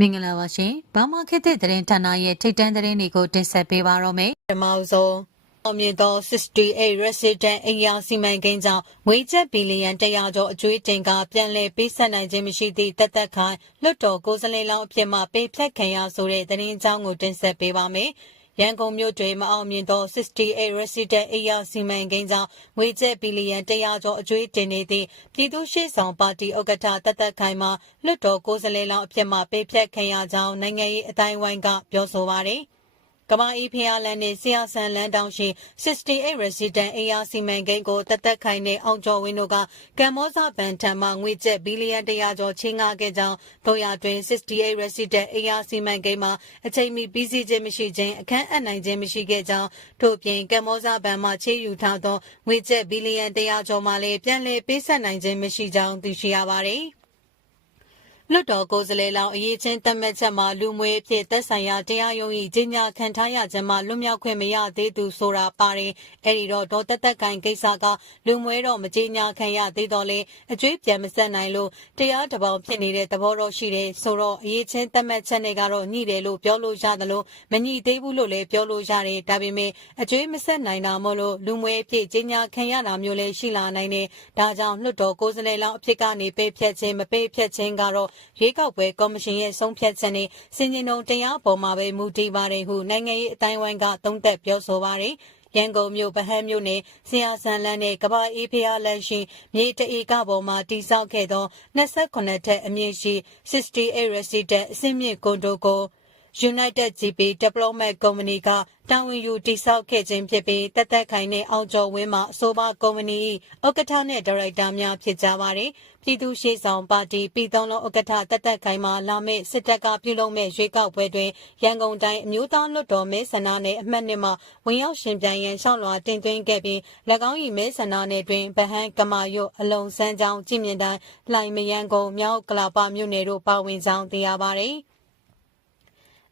မင်္ဂလာပါရှင်။ဘာမခေတ်သစ်သတင်းဌာနရဲ့ထိတ်တန့်သတင်းတွေကိုတင်ဆက်ပေးပါတော့မယ်။ဓမ္မအဆုံးအောင်မြင်သော68 resident အိမ်ယာစီမံကိန်းကြောင့်ငွေကျပ်ဘီလီယံ100ကျော်အကျွေးတင်ကပြန်လည်ပေးဆက်နိုင်ခြင်းမရှိသည့်တက်သက်ခိုင်လွတ်တော်ကိုယ်စားလှယ်လောင်းအဖြစ်မှပေးဖြတ်ခံရဆိုတဲ့သတင်းကြောင်းကိုတင်ဆက်ပေးပါမယ်။ ရန်ကုန်မြို့တွင်မအောင်မြင်သော68 resident အိမ်ယာစီမံကိန်းကြောင့်ငွေကျပ်ဘီလီယံ100ကျော်အကျွေးတင်နေသည့်ပြည်သူ့ရှေ့ဆောင်ပါတီဥက္ကဋ္ဌတက်သက်ခိုင်မှလွတ်တော်ကိုယ်စားလှယ်လောင်းအဖြစ်မှပေးဖြတ်ခံရကြောင်းနိုင်ငံရေးအတိုင်းဝိုင်းကပြောဆိုပါရယ်။ ကမ္ဘာအေးဖျားလန်နဲ့ဆရာဆန်လန်တောင်ရှိ68 resident အေယာစီမံကိန်းကိုတသက်ခိုင်နဲ့အောင်ကျော်ဝင်းတို့ကကမ္ဘောဇဘန်ထံမှငွေကျပ်ဘီလီယံ100ကျော်ချင်းငှားခဲ့ကြောင်းတို့ရတွင်68 resident အေယာစီမံကိန်းမှာအချိန်မီပြီးစီးခြင်းမရှိခြင်းအခမ်းအပ်နိုင်ခြင်းမရှိခဲ့ကြောင်းထို့ပြင်ကမ္ဘောဇဘန်မှချေးယူထားသောငွေကျပ်ဘီလီယံ100ကျော်မှလည်းပြန်လည်ပေးဆက်နိုင်ခြင်းမရှိကြောင်းသိရှိရပါသည်။ လွတ်တော်ကိုယ်စားလှယ်လောင်းအရေးချင်းတတ်မှတ်ချက်မှာလူမွေအဖြစ်သက်ဆိုင်ရာတရားရုံး၏ကြီးညာခံထားရခြင်းမှာလွတ်မြောက်ခွင့်မရသေးသူဆိုတာပါတယ်။အဲဒီတော့ဒေါ်တက်တက်ကိုင်ကိစ္စကလူမွေတော့မကြီးညာခံရသေးတော့လေအကျွေးပြန်မဆက်နိုင်လို့တရားတပေါင်းဖြစ်နေတဲ့သဘောတော့ရှိတယ်ဆိုတော့အရေးချင်းတတ်မှတ်ချက်နဲ့ကတော့ညှိတယ်လို့ပြောလို့ရတယ်လို့မညှိသေးဘူးလို့လည်းပြောလို့ရတယ်ဒါပေမဲ့အကျွေးမဆက်နိုင်တာမို့လို့လူမွေအဖြစ်ကြီးညာခံရတာမျိုးလည်းရှိလာနိုင်တယ်။ဒါကြောင့်လွတ်တော်ကိုယ်စားလှယ်လောင်းအဖြစ်ကနေပေးဖြတ်ခြင်းမပေးဖြတ်ခြင်းကတော့ရွေးကောက်ပွဲကော်မရှင်ရဲ့ဆုံးဖြတ်ချက်နဲ့စင်ကျင်တုံတရားပေါ်မှာပဲမူတည်ပါတယ်ဟုနိုင်ငံရေးအတိုင်းဝိုင်းကသုံးသပ်ပြောဆိုပါတယ်ရန်ကုန်မြို့ဗဟန်းမြို့နယ်ဆရာဆန်လန်းနဲ့ကဘာအေးဖျားလန်းရှိမြေတအေကပေါ်မှာတိစောက်ခဲ့သော28ထက်အမြင့်ရှိ68 resident အစင်းမြင့်ကွန်ဒိုကို United GP Development Company ကတာဝန်ယူတိစောက်ခဲ့ခြင်းဖြစ်ပြီးတက်တက်ခိုင်နဲ့အောင်ကျော်ဝင်းမှအဆိုပါကုမ္ပဏီဥက္ကဋ္ဌနဲ့ဒါရိုက်တာများဖြစ်ကြပါတယ်။ပြည်သူ့ရှေ့ဆောင်ပါတီပြည်သုံးလုံးဥက္ကဋ္ဌတက်တက်ခိုင်မှလာမယ့်စစ်တပ်ကပြုလုပ်မဲ့ရွေးကောက်ပွဲတွင်ရန်ကုန်တိုင်းအမျိုးသားလွှတ်တော်မဲဆန္ဒနယ်အမှတ်နှစ်မှဝင်ရောက်ရှင်ပြိုင်ရန်ရှောက်လွှာတင်သွင်းခဲ့ပြီး၎င်း၏မဲဆန္ဒနယ်တွင်ဗဟန်းကမာရွတ်အလုံစမ်းချောင်းကြည်မြင့်တိုင်းလှိုင်မယန်းကုန်းမြောက်ကလာပမြို့နယ်တို့ပါဝင်ကြောင်းသိရပါတယ်။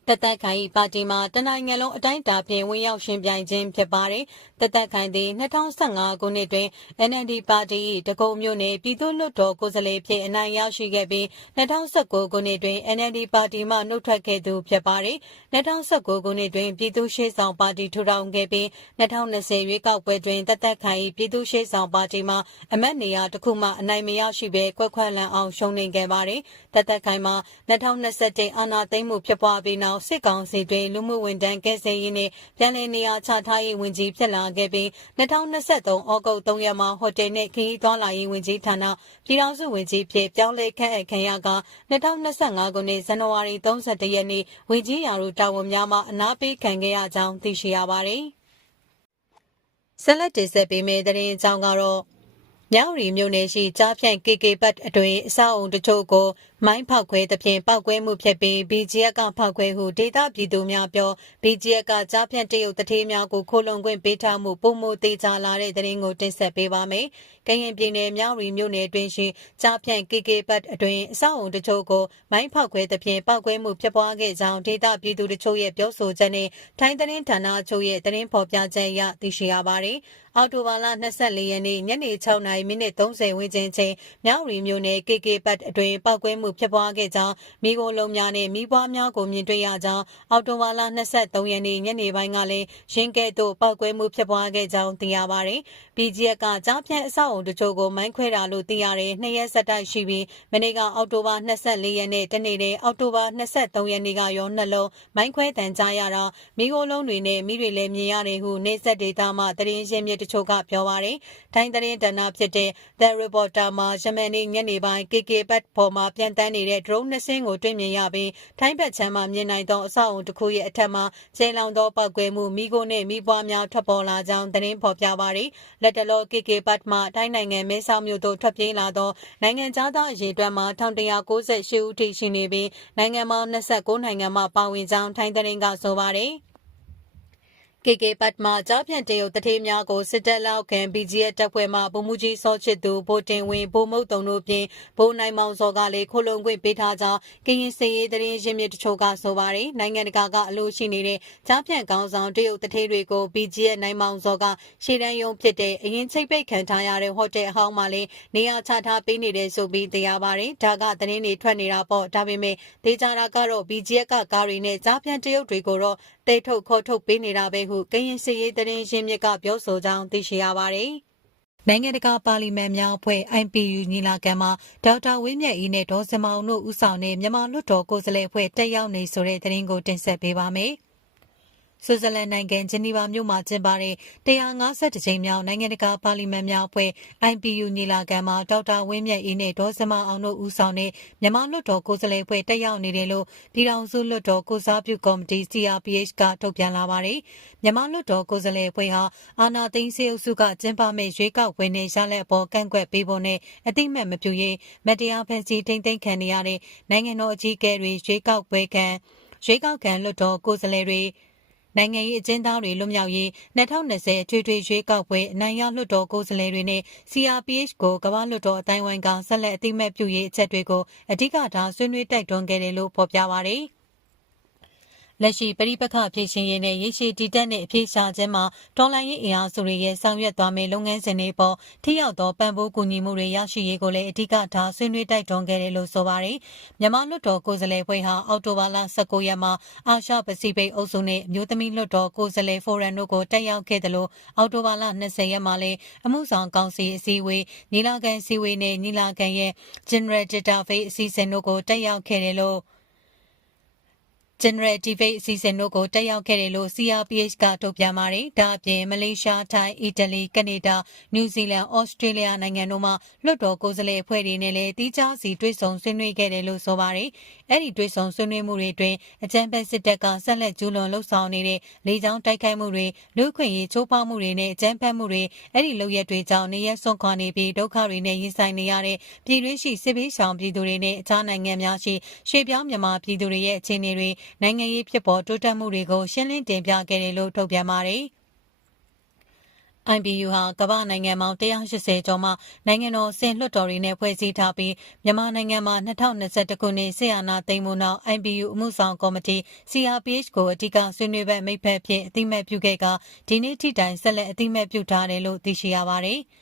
တသက်ခိုင်၏ပါတီမှာတနိုင်ငံလုံးအတိုင်းအတာဖြင့်ဝင်ရောက်ရှင်ပြိုင်ခြင်းဖြစ်ပါတယ်။တသက်ခိုင်သည်2015ခုနှစ်တွင် NLD ပါတီ၏တကုံမြို့နယ်ပြည်သူ့လွှတ်တော်ကိုယ်စားလှယ်ဖြစ်အနိုင်ရရှိခဲ့ပြီး2019ခုနှစ်တွင် NLD ပါတီမှနှုတ်ထွက်ခဲ့သူဖြစ်ပါတယ်။2019ခုနှစ်တွင်ပြည်သူ့ရှေ့ဆောင်ပါတီထူထောင်ခဲ့ပြီး2020ရွေးကောက်ပွဲတွင်တသက်ခိုင်၏ပြည်သူ့ရှေ့ဆောင်ပါတီမှအမတ်နေရာတစ်ခုမှအနိုင်မရရှိဘဲကွက်ခွက်လန်အောင်ရှုံးနိမ့်ခဲ့ပါတယ်။တသက်ခိုင်မှာ2021အာဏာသိမ်းမှုဖြစ်ပွားပြီးနောက်စစ်ကောင်စီတွင်လူမှုဝန်ထမ်းကဲဆယ်ရေးနှင့်ပြည်내နေရာချထားရေးဝန်ကြီးဖြစ်လာခဲ့ပြီး2023ဩဂုတ်3ရက်မှာဟိုတယ်နှင့်ခရီးသွားလာရေးဝန်ကြီးဌာနပြည်ထောင်စုဝန်ကြီးဖြစ်ပြောင်းလဲခန့်အပ်ခံရက2025ခုနှစ်ဇန်နဝါရီ31ရက်နေ့ဝန်ကြီးရာထူးတာဝန်များမှအနားပေးခံခဲ့ရကြောင်းသိရှိရပါတယ်။ဆက်လက်တင်ဆက်ပေးမယ့်သတင်းအကြောင်းကတော့မြောက်ရီမြို့နယ်ရှိကြားဖြန့် KK ဘတ်အတွင်အဆောက်အုံတချို့ကို မိုင်းဖောက်ခွဲသဖြင့်ပောက်ကွဲမှုဖြစ်ပြီး BGF ကဖောက်ခွဲဟုဒေသပြည်သူများပြော BGF ကကြားဖြန့်တရုတ်တထေးများကိုခိုလုံခွင့်ပေးထားမှုပုံမသေးချလာတဲ့သတင်းကိုတင်ဆက်ပေးပါမယ်။ကရင်ပြည်နယ်မြောက်ရီမြို့နယ်တွင်ရှိကြားဖြန့် KK ဘတ်အတွင်အဆောက်အုံတချို့ကိုမိုင်းဖောက်ခွဲသဖြင့်ပောက်ကွဲမှုဖြစ်ပွားခဲ့ကြောင်းဒေသပြည်သူတချို့ရဲ့ပြောဆိုချက်နဲ့ထိုင်းသတင်းဌာနချို့ရဲ့သတင်းဖော်ပြချက်အရသိရှိရပါတယ်။အော်တိုဘာလ24ရက်နေ့ညနေ6:30မိနစ်30ဝန်းကျင်ချိန်မြောက်ရီမြို့နယ် KK ဘတ်အတွင်ပောက်ကွဲမှုတို့ဖြစ်ပွားခဲ့ကြောင်းမိခိုးလုံးများနဲ့မိဘများကိုမြင်တွေ့ရကြောင်းအော်တိုဝါလာ23ရက်နေ့ညနေပိုင်းကလည်းရင်းကဲ့သို့ပောက်ကွဲမှုဖြစ်ပွားခဲ့ကြောင်းသိရပါတယ်။ BGF ကကြားဖြန့်အဆောက်အုံတချို့ကိုမိုင်းခွဲတာလို့သိရတဲ့နှစ်ရက်ဆက်တိုက်ရှိပြီးမနေ့ကအော်တိုဘာ24ရက်နေ့တနေ့တည်းအော်တိုဘာ23ရက်နေ့ကရောနှလုံးမိုင်းခွဲတန်ကြားရတာမိခိုးလုံးတွေနဲ့မိတွေလည်းမြင်ရတယ်ဟုနေဆက်ဒေတာမှသတင်းရင်းမြစ်တချို့ကပြောပါတယ်။ထိုင်းသတင်းဌာနဖြစ်တဲ့ The Reporter မှာယမန်နေ့ညနေပိုင်း KK Bat ပေါ်မှာပြန်တန်းနေတဲ့ drone နှစ်စင်းကို တွေ့မြင်ရပြီး ထိုင်းဘက်ခြမ်းမှာ မြင်နိုင်သော အဆောက်အုံတစ်ခုရဲ့ အထက်မှာ ကျင်းလောင်သော ပောက်ကွဲမှုမိခိုးနှင့်မိပွားများ ထွက်ပေါ်လာကြောင်း သတင်းဖော်ပြပါသည်လက်တလော KK ဘတ်မှ ထိုင်းနိုင်ငံ မဲဆောက်မြို့သို့ ထွက်ပြေးလာသော နိုင်ငံသား အရေးအတွက်မှာ1198ဦးထိ ရှိနေပြီး နိုင်ငံပေါင်း29နိုင်ငံမှ ပါဝင်ကြောင်း ထိုင်းသတင်းက ဆိုပါတယ် KK ပတ်မှာကြားဖြန့်တရုတ်တထေးများကိုစစ်တပ်လောက်ခံ BGF တပ်ဖွဲ့မှဗိုလ်မှူးကြီးစောချစ်သူဗိုလ်တင်ဝင်းဗိုလ်မုတ်တုံတို့ပြင်ဗိုလ်နိုင်မောင်စောကလည်းခိုလုံခွင့်ပေးထားကြောင်းကရင်စည်ရေးတရင်ရင်းမြစ်တချို့ကဆိုပါတယ်နိုင်ငံတကာကအလို့ရှိနေတဲ့ကြားဖြန့်ကောင်းဆောင်တရုတ်တထေးတွေကို BGF နိုင်မောင်စောကရှေ့တန်းယုံဖြစ်တဲ့အရင်ချိတ်ပိတ်ခံထားရတဲ့ဟိုတယ်အဟောင်းမှာလည်းနေရာချထားပေးနေတယ်ဆိုပြီးသိရပါတယ်ဒါကတရင်တွေထွက်နေတာပေါ့ဒါပေမဲ့ဒေကြတာကတော့ BGF ကကားတွေနဲ့ကြားဖြန့်တရုတ်တွေကိုတော့တိတ်ထုတ်ခေါ်ထုတ်ပေးနေတာပဲဟုကရင်စည်ရေးတရင်ရင်းမြစ်ကပြောဆိုကြောင်းသိရှိရပါတယ်။နိုင်ငံတကာပါလီမန်များအဖွဲ့ IPU ညီလာခံမှာဒေါက်တာဝင်းမြတ်အေးနဲ့ဒေါ်စမောင်တို့ဦးဆောင်တဲ့မြန်မာလွှတ်တော်ကိုယ်စားလှယ်အဖွဲ့တက်ရောက်နေဆိုတဲ့သတင်းကိုတင်ဆက်ပေးပါမယ်။ ဆွစ်ဇာလန်နိုင်ငံဂျနီဗာမြို့မှာကျင်းပတဲ့150ကြိမ်မြောက်နိုင်ငံတကာပါလီမန်များအဖွဲ့ IPU ညီလာခံမှာဒေါက်တာဝင်းမြတ်အေးနဲ့ဒေါ်စမအောင်တို့ဦးဆောင်တဲ့မြန်မာလွှတ်တော်ကိုယ်စားလှယ်အဖွဲ့တက်ရောက်နေတယ်လို့ပြည်ထောင်စုလွှတ်တော်ကိုစားပြုကော်မတီ CRPH ကထုတ်ပြန်လာပါတယ်။မြန်မာလွှတ်တော်ကိုယ်စားလှယ်အဖွဲ့ဟာအာနာသိန်းစေအုပ်စုကကျင်းပမဲ့ရွေးကောက်ပွဲနဲ့ရလက်အပေါ်ကန့်ကွက်ပေးဖို့နဲ့အတိမတ်မပြုရေးမတရားဖန်ဆီးထိမ့်သိမ်းခံနေရတဲ့နိုင်ငံတော်အကြီးအကဲတွေရွေးကောက်ပွဲခံရွေးကောက်ခံလွှတ်တော်ကိုယ်စားလှယ်တွေ နိုင်ငံရေးအကျဉ်းသားတွေလွတ်မြောက်ရေး2020အထွေထွေရွေးကောက်ပွဲအနိုင်ရလွှတ်တော်ကိုယ်စားလှယ်တွေနဲ့ CRPH ကိုကမ္ဘာလွှတ်တော်အတိုင်းဝိုင်းကဆက်လက်အသိမဲ့ပြုရေးအချက်တွေကိုအဓိကထားဆွေးနွေးတိုက်တွန်းခဲ့တယ်လို့ဖော်ပြပါရယ်။ လက်ရှိပရိပခဖြစ်ရှင်ရေးနဲ့ရေရှည်တည်တက်တဲ့အပြေရှားခြင်းမှာတော်လိုင်းရေးအင်အားစုတွေရဲ့ဆောင်ရွက်သွားမယ့်လုပ်ငန်းစဉ်တွေပေါ်ထိရောက်သောပံ့ပိုးကူညီမှုတွေရရှိရေးကိုလည်းအဓိကထားဆွေးနွေးတိုက်တွန်းခဲ့တယ်လို့ဆိုပါတယ်။မြန်မာလွှတ်တော်ကိုယ်စားလှယ်ဖွဲ့ဟာအောက်တိုဘာလ19ရက်မှာအာရှပစိဖိတ်အုပ်စုနဲ့မြို့သမီးလွှတ်တော်ကိုယ်စားလှယ်ဖိုရမ်တို့ကိုတက်ရောက်ခဲ့တယ်လို့အောက်တိုဘာလ20ရက်မှာလည်းအမှုဆောင်ကောင်စီအစည်းအဝေးညီလာခံအစည်းအဝေးနဲ့ညီလာခံရဲ့ General Database အစည်းအဝေးတို့ကိုတက်ရောက်ခဲ့တယ်လို့ General Debate အစီအစဉ်တို့ကိုတက်ရောက်ခဲ့တယ်လို့ CRPH ကထုတ်ပြန်ပါတယ်။ဒါအပြင်မလေးရှား၊ထိုင်း၊အီတလီ၊ကနေဒါ၊နယူးဇီလန်၊ဩစတြေးလျနိုင်ငံတို့မှလွှတ်တော်ကိုယ်စားလှယ်အဖွဲ့တွေနဲ့လည်းတီးခြားစီတွေ့ဆုံဆွေးနွေးခဲ့တယ်လို့ဆိုပါတယ်။ အဲ့ဒီတွေ့ဆုံဆွေးနွေးမှုတွေအတွင်းအကြံပေးစစ်တပ်ကဆက်လက်ကျူးလွန်လှုပ်ဆောင်နေတဲ့လေကြောင်းတိုက်ခိုက်မှုတွေလူခွင့်ရေးချိုးဖောက်မှုတွေနဲ့အကြမ်းဖက်မှုတွေအဲ့ဒီလုပ်ရက်တွေကြောင့်နေရဆွန့်ခွာနေပြီးဒုက္ခတွေနဲ့ရင်ဆိုင်နေရတဲ့ပြည်တွင်းရှိစစ်ဘေးရှောင်ပြည်သူတွေနဲ့အခြားနိုင်ငံများရှိရှေ့ပြောင်းမြန်မာပြည်သူတွေရဲ့အခြေအနေတွေနိုင်ငံရေးဖြစ်ပေါ်တိုးတက်မှုတွေကိုရှင်းလင်းတင်ပြခဲ့တယ်လို့ထုတ်ပြန်ပါတယ်။ IBU ဟာကမ္ဘာနိုင်ငံပေါင်း180ကျော်မှနိုင်ငံတော်အဆင့်လွှတ်တော်တွေနဲ့ဖွဲ့စည်းထားပြီးမြန်မာနိုင်ငံမှာ2021ခုနှစ်ဆီယနာသိမ်းမှုနောက် IBU အမှုဆောင်ကော်မတီ CRPH ကိုအဓိကဆွေးနွေးဘက်မိတ်ဖက်ဖြစ်အသိမဲ့ပြုခဲ့ကဒီနေ့ထိတိုင်ဆက်လက်အသိမဲ့ပြုထားတယ်လို့သိရှိရပါတယ်။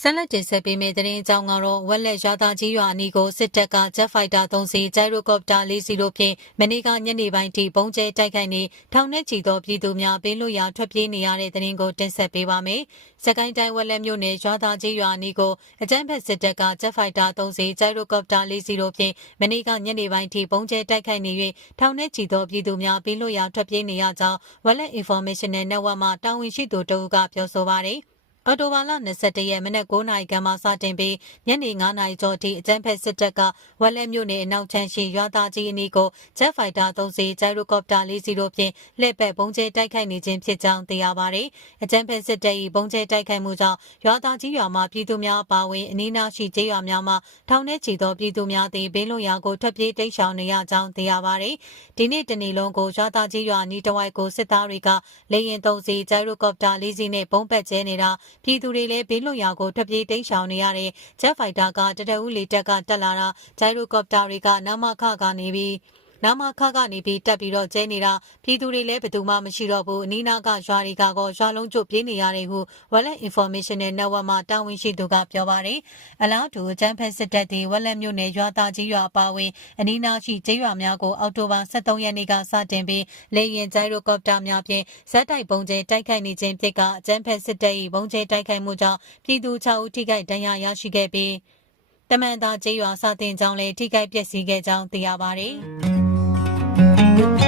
ဆက်လက်တင်ဆက်ပေးမယ့်သတင်းအကြောင်းကတော့ဝက်လက်ရွာသားကြီးရွာအနီးကိုစစ်တပ်က Jet Fighter 3စီး Gyrocopter 4စီးတို့ဖြင့်မနေ့ကညနေပိုင်းထိပုံကျဲတိုက်ခိုက်နေထောင်ထဲချီသောပြည်သူများပေးလွတ်ရာထွက်ပြေးနေရတဲ့သတင်းကိုတင်ဆက်ပေးပါမယ်။စကိုင်းတိုင်းဝက်လက်မြို့နယ်ရွာသားကြီးရွာအနီးကိုအကြမ်းဖက်စစ်တပ်က Jet Fighter 3စီး Gyrocopter 4စီးတို့ဖြင့်မနေ့ကညနေပိုင်းထိပုံကျဲတိုက်ခိုက်နေ၍ထောင်ထဲချီသောပြည်သူများပေးလွတ်ရာထွက်ပြေးနေရကြောင်းဝက်လက် Informational Network မှတာဝန်ရှိသူတဦးကပြောဆိုပါတယ်။ အော်တိုဘာလ21ရက်မနက်9:00နာရီခန့်မှစတင်ပြီးညနေ9:00နာရီကျော်ထိအကြမ်းဖက်စစ်တပ်ကဝက်လက်မြို့နယ်အနောက်ချမ်းရှိရွာသားကြီးအနီးကို Jet Fighter 3စီး၊ဂျိုင်ရိုကော်ပတာ4စီးတို့ဖြင့်လှည့်ပတ်ပုံကျဲတိုက်ခိုက်နေခြင်းဖြစ်ကြောင်းသိရပါတယ်။အကြမ်းဖက်စစ်တပ်၏ပုံကျဲတိုက်ခိုက်မှုကြောင့်ရွာသားကြီးရွာမှပြည်သူများအပါအဝင်အနီးနားရှိကျေးရွာများမှထောင်ထဲချီသောပြည်သူများသည်ဘေးလွတ်ရာကိုထွက်ပြေးတိမ်းရှောင်နေရကြောင်းသိရပါတယ်။ဒီနေ့တနေ့လုံးကိုရွာသားကြီးရွာနီးတဝိုက်ကိုစစ်သားတွေကလေရင်3စီး၊ဂျိုင်ရိုကော်ပတာ4စီးနဲ့ပုံပတ်ကျဲနေတာပြည်သူတွေလည်းဘေးလွတ်ရာကိုထွက်ပြေးတိမ်းရှောင်နေရတဲ့ Jet Fighter ကတတအူးလေတပ်ကတက်လာတာဂျိုင်ရိုကော်ပတာတွေကနမခကနေပြီး နာမခကနေပြီးတက်ပြီးတော့ကျဲနေတာပြည်သူတွေလည်းဘယ်သူမှမရှိတော့ဘူးအနီးနားကရွာတွေကကောရွာလုံးကျပြေးနေရတယ်ဟု Wallet Informational Network မှာတာဝန်ရှိသူကပြောပါတယ်အလားတူအကြမ်းဖက်စစ်တပ်တွေ Wallet မြို့နယ်ရွာသားကြီးရွာအပါဝင်အနီးနားရှိကျေးရွာများကိုအောက်တိုဘာ23ရက်နေ့ကစတင်ပြီးလေရင်ဂျိုင်ရိုကော်ပတာများဖြင့်ဇက်တိုက်ပုံကျဲတိုက်ခိုက်နေခြင်းဖြစ်ကအကြမ်းဖက်စစ်တပ်၏ပုံကျဲတိုက်ခိုက်မှုကြောင့်ပြည်သူ6ဦးထိခိုက်ဒဏ်ရာရရှိခဲ့ပြီးတမန်သားကျေးရွာစတင်ကြောင်းလည်းထိခိုက်ပျက်စီးခဲ့ကြောင်းသိရပါတယ်။ Thank you.